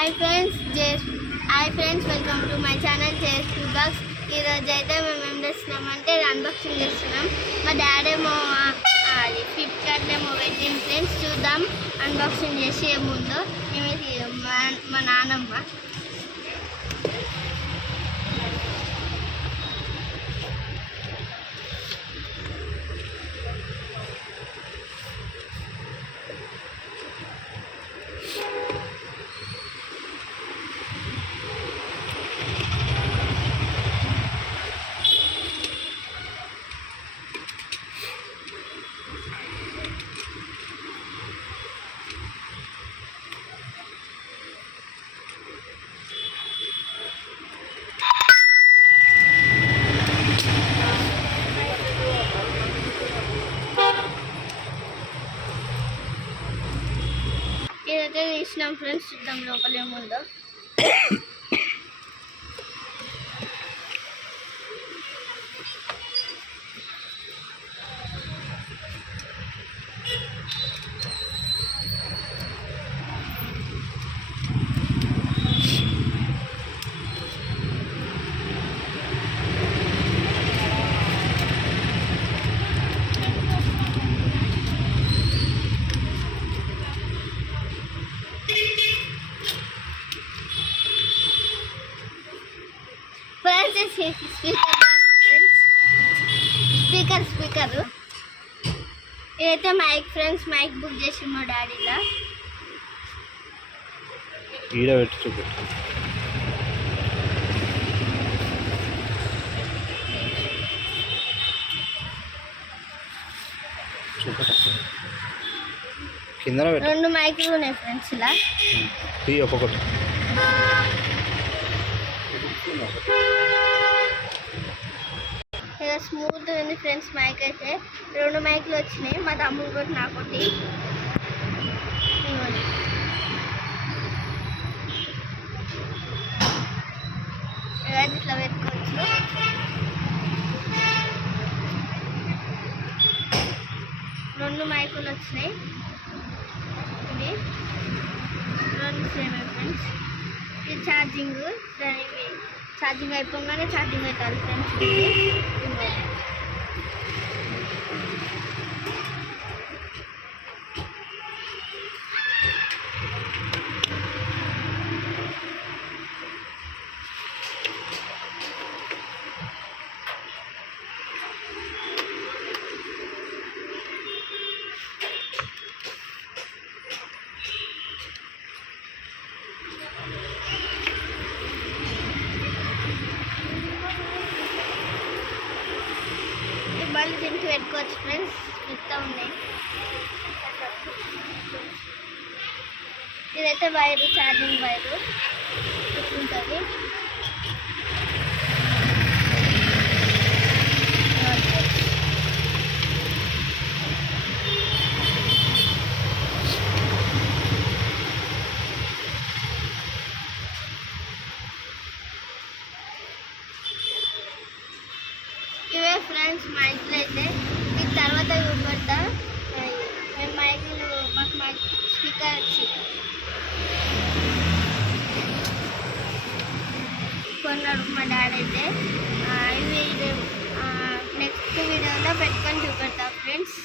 Hi friends welcome to my channel JSP box. ఈరోజు అయితే మేము ఏం చేస్తున్నామంటే అన్బాక్సింగ్ చేస్తున్నాం. మా డాడీ ఏమో అది ఫ్లిప్కార్ట్లో ఏమో పెట్టింది ఫ్రెండ్స్. చూద్దాం అన్బాక్సింగ్ చేసి ఏముందో. మా నాన్నమ్మ ఇదైతే తీసినాం ఫ్రెండ్స్. చూద్దాం లోపల ఏముందో. స్పీకర్ ఇదైతే మైక్ ఫ్రెండ్స్. మైక్ బుక్ చేసి మా డాడీలా ఈడ పెట్టి చూపెట్టు. కింద రెండు మైకులు ఉన్నాయి ఫ్రెండ్స్. ఇలా ఒక్కొక్కటి స్మూత్ ఉంది ఫ్రెండ్స్. మైక్ అయితే రెండు మైకులు వచ్చినాయి. మా తమ్ముడు కూడా నాకొకటి. ఇట్లా పెట్టుకోవచ్చు. రెండు మైకులు వచ్చినాయి. ఇవి రెండు సేమ్ ఫ్రెండ్స్. ఇది ఛార్జింగ్ అయిపోగానే ఛార్జింగ్ పెట్టాలి ఫ్రెండ్స్. మళ్ళీ దీనికి పెట్టుకోవచ్చు ఫ్రెండ్స్. ఇస్తా ఉన్నాయి. ఇదైతే వైరు, ఛార్జింగ్ వైరు ఉంటుంది. ఇవే ఫ్రెండ్స్ మైకులు అయితే. మీకు తర్వాత చూపెడతా. మేము మాకు మైక్ స్పీకర్ వచ్చి కొన్నాడు మా డాడీ అయితే. ఇవి నెక్స్ట్ వీడియోలో పెట్టుకొని చూపెడతా ఫ్రెండ్స్.